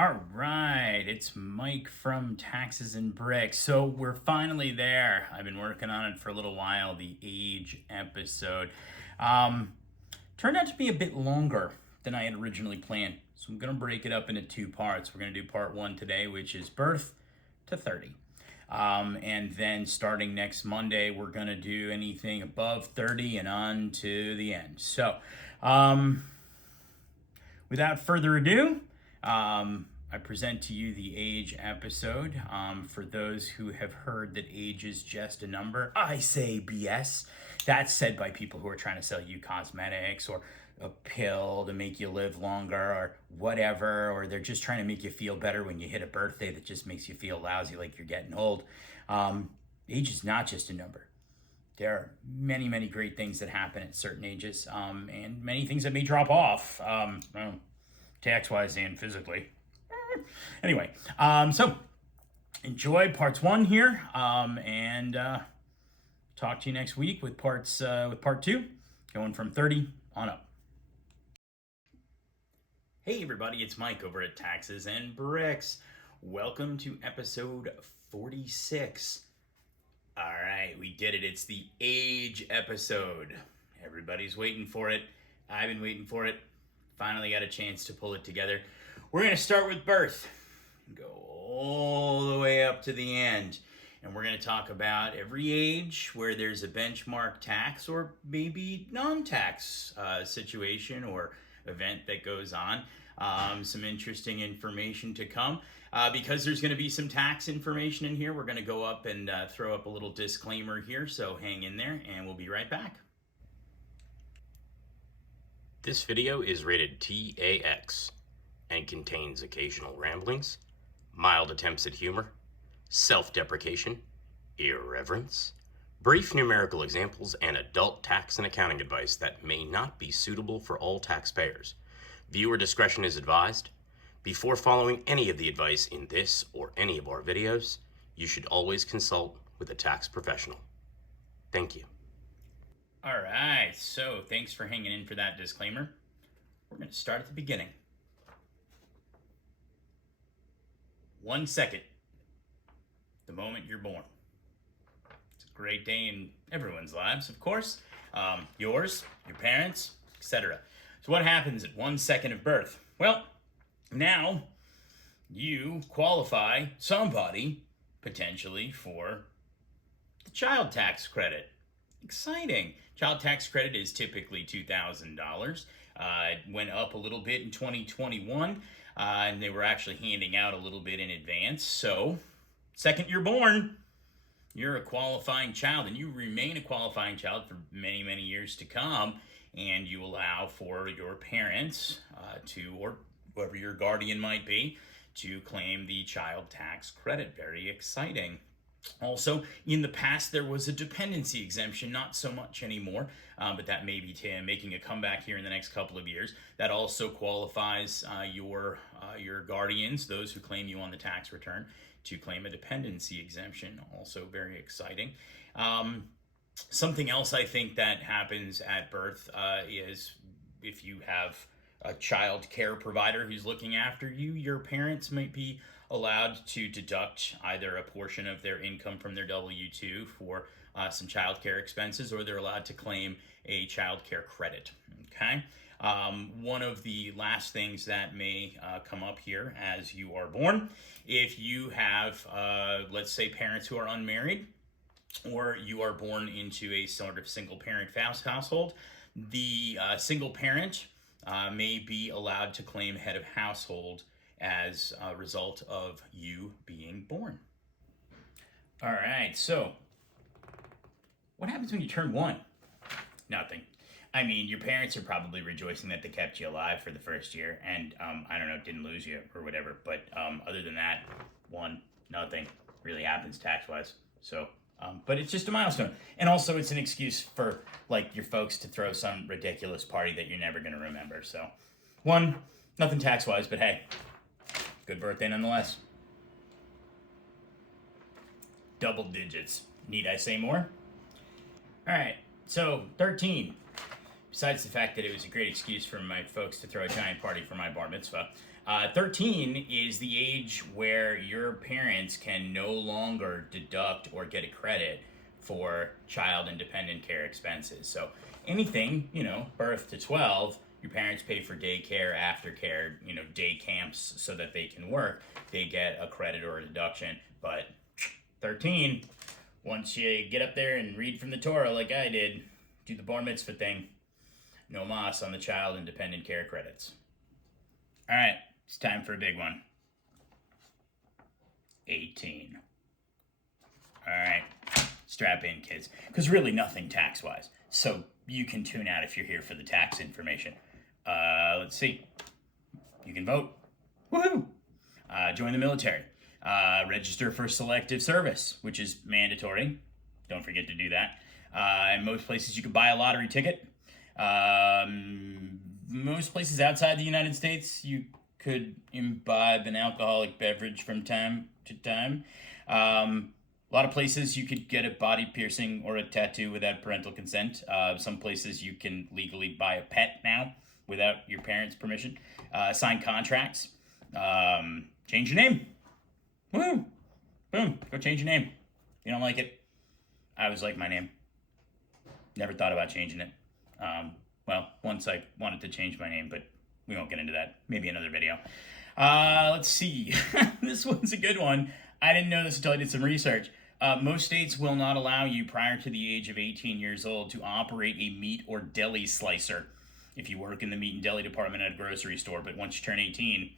All right, it's Mike from Taxes and Bricks. So we're finally there. I've been working on it for a little while, the age episode. Um, Turned out to be a bit longer than I had originally planned. So I'm going to break it up into two parts. We're going to do part one today, which is birth to 30. And then starting next Monday, we're going to do anything above 30 and on to the end. So, without further ado, I present to you the age episode. For those who have heard that age is just a number, I say BS. That's said by people who are trying to sell you cosmetics or a pill to make you live longer or whatever, or they're just trying to make you feel better when you hit a birthday that just makes you feel lousy like you're getting old. Age is not just a number. There are many, many great things that happen at certain ages, and many things that may drop off, tax-wise and physically. Anyway, so enjoy parts one here, and talk to you next week with part two, going from 30 on up. Hey everybody, it's Mike over at Taxes and Bricks. Welcome to episode 46. All right, we did it. It's the age episode. Everybody's waiting for it. I've been waiting for it. Finally got a chance to pull it together. We're going to start with birth, go all the way up to the end. And we're going to talk about every age where there's a benchmark tax or maybe non-tax situation or event that goes on. Some interesting information to come. Because there's going to be some tax information in here, we're going to go up and throw up a little disclaimer here. So hang in there and we'll be right back. This video is rated TAX and contains occasional ramblings, mild attempts at humor, self-deprecation, irreverence, brief numerical examples, and adult tax and accounting advice that may not be suitable for all taxpayers. Viewer discretion is advised. Before following any of the advice in this or any of our videos, you should always consult with a tax professional. Thank you. All right, so thanks for hanging in for that disclaimer. We're going to start at the beginning. 1 second, the moment you're born. It's a great day in everyone's lives, of course. Yours, your parents, etc. So what happens at 1 second of birth? Well, now you qualify somebody potentially for the child tax credit. Exciting. Child tax credit is typically $2,000. It went up a little bit in 2021, and they were actually handing out a little bit in advance. So, second you're born, you're a qualifying child, and you remain a qualifying child for many, many years to come, and you allow for your parents to, or whoever your guardian might be, to claim the child tax credit. Very exciting. Also, in the past, there was a dependency exemption, not so much anymore, but that may be making a comeback here in the next couple of years. That also qualifies your guardians, those who claim you on the tax return, to claim a dependency exemption. Also very exciting. Something else I think that happens at birth is if you have a child care provider who's looking after you, your parents might be allowed to deduct either a portion of their income from their W-2 for some child care expenses, or they're allowed to claim a child care credit. Okay. One of the last things that may come up here as you are born, if you have, let's say, parents who are unmarried, or you are born into a sort of single parent household, the single parent may be allowed to claim head of household as a result of you being born. All right, so what happens when you turn 1? Nothing. I mean, your parents are probably rejoicing that they kept you alive for the first year and, I don't know, didn't lose you or whatever. But other than that, 1, nothing really happens tax-wise. So, but it's just a milestone. And also it's an excuse for, like, your folks to throw some ridiculous party that you're never going to remember. So, 1, nothing tax-wise, but hey, good birthday nonetheless. Double digits. Need I say more? All right, so 13. Besides the fact that it was a great excuse for my folks to throw a giant party for my bar mitzvah, 13 is the age where your parents can no longer deduct or get a credit for child and dependent care expenses. So anything, birth to 12, your parents pay for daycare, aftercare, day camps so that they can work. They get a credit or a deduction. But 13, once you get up there and read from the Torah like I did, do the bar mitzvah thing, no mas on the child and dependent care credits. All right, it's time for a big one. 18. All right, strap in, kids, because really nothing tax-wise. So you can tune out if you're here for the tax information. Let's see. You can vote. Woohoo! Join the military. Register for selective service, which is mandatory. Don't forget to do that. In most places, you can buy a lottery ticket. Most places outside the United States, you could imbibe an alcoholic beverage from time to time. A lot of places you could get a body piercing or a tattoo without parental consent. Some places you can legally buy a pet now without your parents' permission. Sign contracts. Change your name. Woo! Boom. Go change your name. You don't like it? I always like my name. Never thought about changing it. Once I wanted to change my name, but we won't get into that. Maybe another video. Let's see. This one's a good one. I didn't know this until I did some research. Most states will not allow you prior to the age of 18 years old to operate a meat or deli slicer if you work in the meat and deli department at a grocery store. But once you turn 18,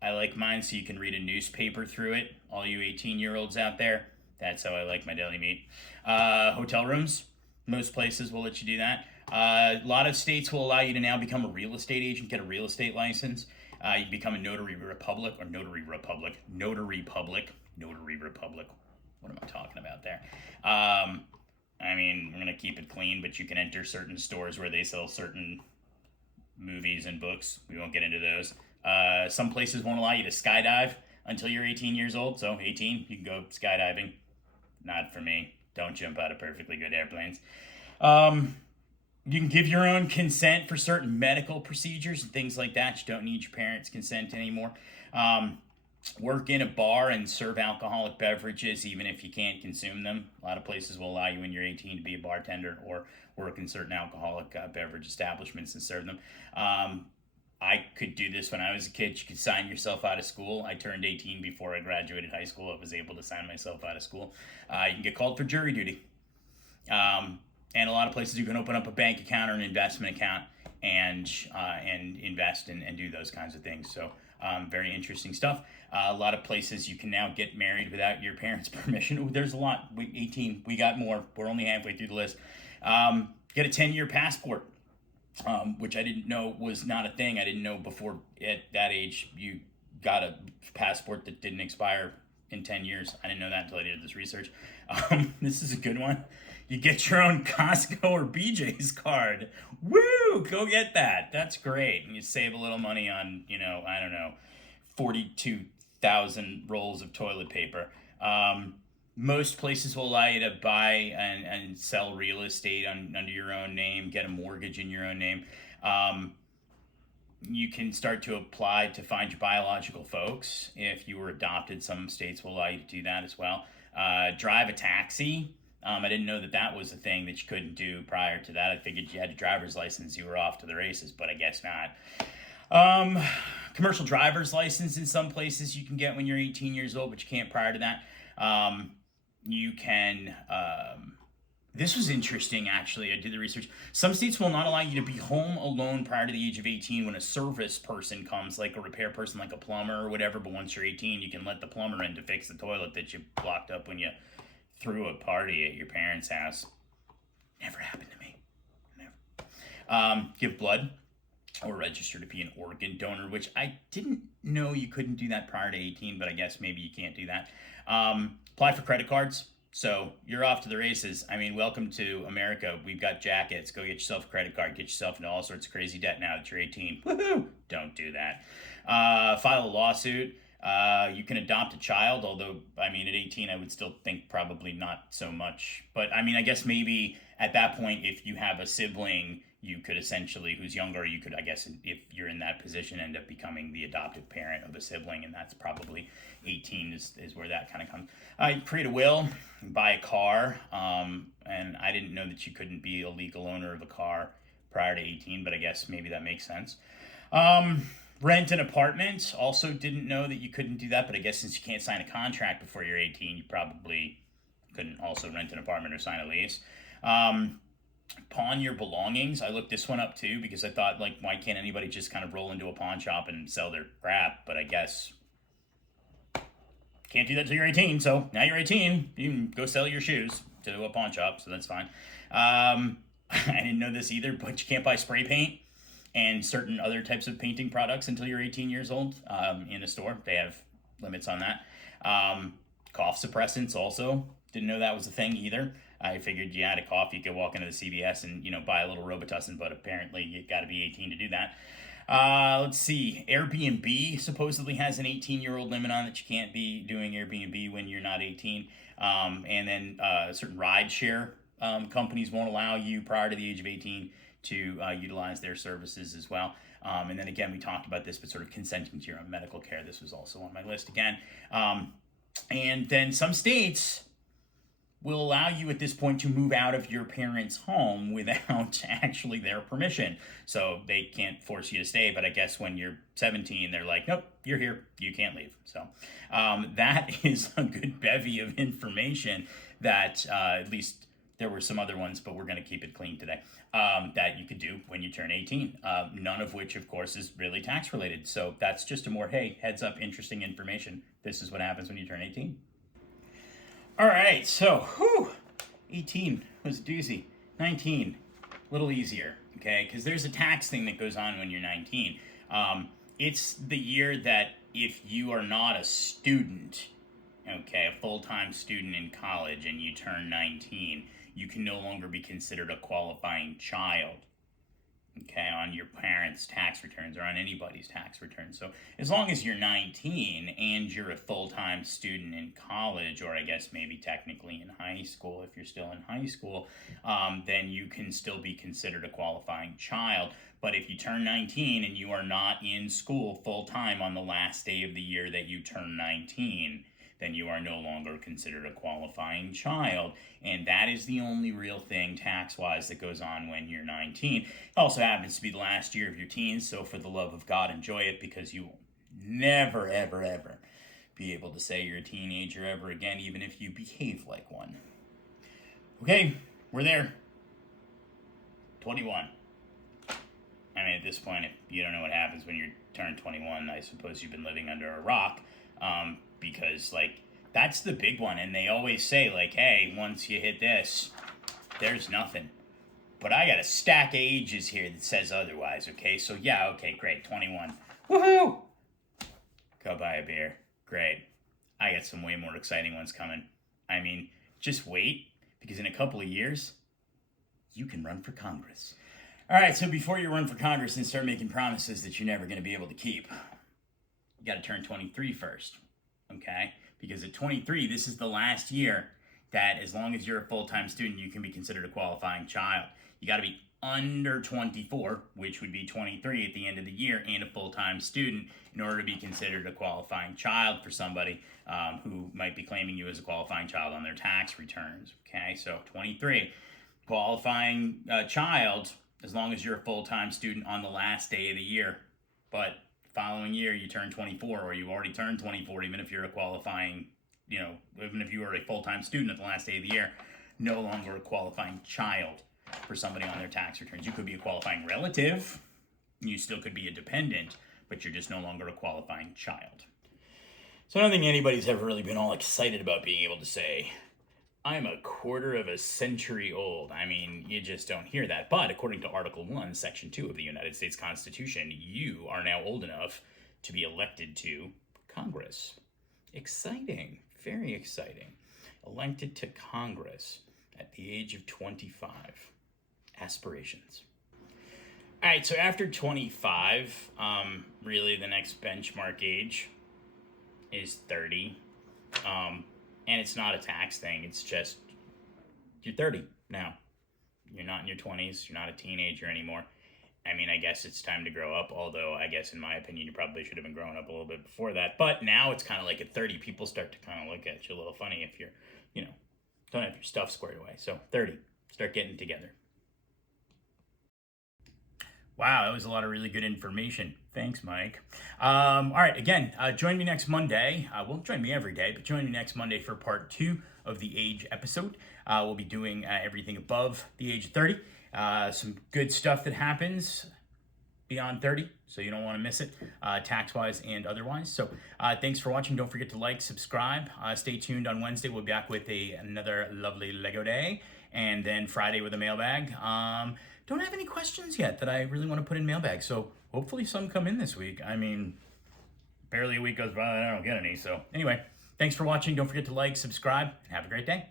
I like mine so you can read a newspaper through it. All you 18-year-olds out there, that's how I like my deli meat. Hotel rooms, most places will let you do that. A lot of states will allow you to now become a real estate agent, get a real estate license. You become a notary republic. What am I talking about there? We're going to keep it clean, but you can enter certain stores where they sell certain movies and books. We won't get into those. Some places won't allow you to skydive until you're 18 years old. So 18, you can go skydiving. Not for me. Don't jump out of perfectly good airplanes. You can give your own consent for certain medical procedures and things like that. You don't need your parents' consent anymore. Work in a bar and serve alcoholic beverages even if you can't consume them. A lot of places will allow you when you're 18 to be a bartender or work in certain alcoholic beverage establishments and serve them. I could do this when I was a kid. You could sign yourself out of school. I turned 18 before I graduated high school. I was able to sign myself out of school. You can get called for jury duty. And a lot of places you can open up a bank account or an investment account and invest and do those kinds of things. So very interesting stuff. A lot of places you can now get married without your parents' permission. There's a lot. 18, we got more. We're only halfway through the list. Get a 10-year passport, which I didn't know was not a thing. I didn't know before at that age you got a passport that didn't expire in 10 years. I didn't know that until I did this research. This is a good one. You get your own Costco or BJ's card. Woo! Go get that. That's great. And you save a little money on, 42,000 rolls of toilet paper. Most places will allow you to buy and sell real estate under your own name, get a mortgage in your own name. You can start to apply to find your biological folks. If you were adopted, some states will allow you to do that as well. Drive a taxi. I didn't know that was a thing that you couldn't do prior to that. I figured you had a driver's license, you were off to the races, but I guess not. Commercial driver's license in some places you can get when you're 18 years old, but you can't prior to that. You can, this was interesting actually, I did the research. Some states will not allow you to be home alone prior to the age of 18 when a service person comes, like a repair person, like a plumber or whatever, but once you're 18, you can let the plumber in to fix the toilet that you blocked up when you threw a party at your parents' house. Never happened to me. Never. Give blood or register to be an organ donor, which I didn't know you couldn't do that prior to 18, but I guess maybe you can't do that. Apply for credit cards. So you're off to the races. Welcome to America. We've got jackets. Go get yourself a credit card. Get yourself into all sorts of crazy debt now that you're 18. Woohoo! Don't do that. File a lawsuit. You can adopt a child, although, at 18, I would still think probably not so much. But, I guess maybe at that point, if you have a sibling, you could essentially, who's younger, you could, I guess, if you're in that position, end up becoming the adoptive parent of a sibling, and that's probably 18 is where that kind of comes. You create a will, buy a car, and I didn't know that you couldn't be a legal owner of a car prior to 18, but I guess maybe that makes sense. Rent an apartment. Also didn't know that you couldn't do that, but I guess since you can't sign a contract before you're 18, you probably couldn't also rent an apartment or sign a lease. Pawn your belongings. I looked this one up too because I thought, like, why can't anybody just kind of roll into a pawn shop and sell their crap? But I guess can't do that until you're 18. So now you're 18, you can go sell your shoes to a pawn shop, so that's fine. I didn't know this either, but you can't buy spray paint and certain other types of painting products until you're 18 years old in a store. They have limits on that. Cough suppressants also. Didn't know that was a thing either. I figured you had a cough, you could walk into the CVS and, buy a little Robitussin, but apparently you got to be 18 to do that. Let's see. Airbnb supposedly has an 18-year-old limit on that. You can't be doing Airbnb when you're not 18. And then certain rideshare companies won't allow you prior to the age of 18 to utilize their services as well. And then again, we talked about this, but sort of consenting to your own medical care. This was also on my list again. And then some states will allow you at this point to move out of your parents' home without actually their permission. So they can't force you to stay, but I guess when you're 17, they're like, nope, you're here, you can't leave. So that is a good bevy of information that at least there were some other ones, but we're going to keep it clean today, that you could do when you turn 18. None of which, of course, is really tax related. So that's just a more, hey, heads up, interesting information. This is what happens when you turn 18. All right, so 18 was a doozy. 19, a little easier, okay? Because there's a tax thing that goes on when you're 19. It's the year that if you are not a student, okay, a full-time student in college, and you turn 19, you can no longer be considered a qualifying child, okay, on your parents' tax returns or on anybody's tax returns. So as long as you're 19 and you're a full-time student in college, or I guess maybe technically in high school, if you're still in high school, then you can still be considered a qualifying child. But if you turn 19 and you are not in school full-time on the last day of the year that you turn 19, then you are no longer considered a qualifying child. And that is the only real thing tax-wise that goes on when you're 19. It also happens to be the last year of your teens, so for the love of God, enjoy it, because you will never, ever, ever be able to say you're a teenager ever again, even if you behave like one. Okay, we're there. 21. I mean, at this point, if you don't know what happens when you turn 21, I suppose you've been living under a rock. Because, like, that's the big one. And they always say, like, hey, once you hit this, there's nothing. But I got a stack of ages here that says otherwise, okay? So, yeah, okay, great, 21. Woohoo! Go buy a beer. Great. I got some way more exciting ones coming. I mean, just wait, because in a couple of years, you can run for Congress. All right, so before you run for Congress and start making promises that you're never going to be able to keep, you got to turn 23 first. Okay, because at 23, this is the last year that as long as you're a full-time student, you can be considered a qualifying child. You got to be under 24, which would be 23 at the end of the year, and a full-time student in order to be considered a qualifying child for somebody who might be claiming you as a qualifying child on their tax returns. Okay, so 23, qualifying child as long as you're a full-time student on the last day of the year. But following year, you turn 24, or you've already turned 24, even if you're a qualifying, even if you are a full-time student at the last day of the year, no longer a qualifying child for somebody on their tax returns. You could be a qualifying relative, you still could be a dependent, but you're just no longer a qualifying child. So I don't think anybody's ever really been all excited about being able to say, I'm a quarter of a century old. I mean, you just don't hear that. But according to Article 1, Section 2 of the United States Constitution, you are now old enough to be elected to Congress. Exciting. Very exciting. Elected to Congress at the age of 25. Aspirations. All right, so after 25, really the next benchmark age is 30. And it's not a tax thing. It's just, you're 30 now. you're not in your 20s, you're not a teenager anymore. I mean, I guess it's time to grow up, although I guess in my opinion, you probably should have been growing up a little bit before that. But now it's kind of like at 30, people start to kind of look at you a little funny if you're, you know, don't have your stuff squared away. So 30, start getting together. Wow, that was a lot of really good information. Thanks, Mike. All right, again, join me next Monday. Well, join me every day, but join me next Monday for part 2 of the age episode. We'll be doing everything above the age of 30. Some good stuff that happens beyond 30, so you don't want to miss it, tax-wise and otherwise. So thanks for watching. Don't forget to like, subscribe. Stay tuned on Wednesday. We'll be back with another lovely Lego day, and then Friday with a mailbag. Don't have any questions yet that I really want to put in mailbag, so hopefully some come in this week. I mean, barely a week goes by and I don't get any. So anyway, thanks for watching. Don't forget to like, subscribe, and have a great day.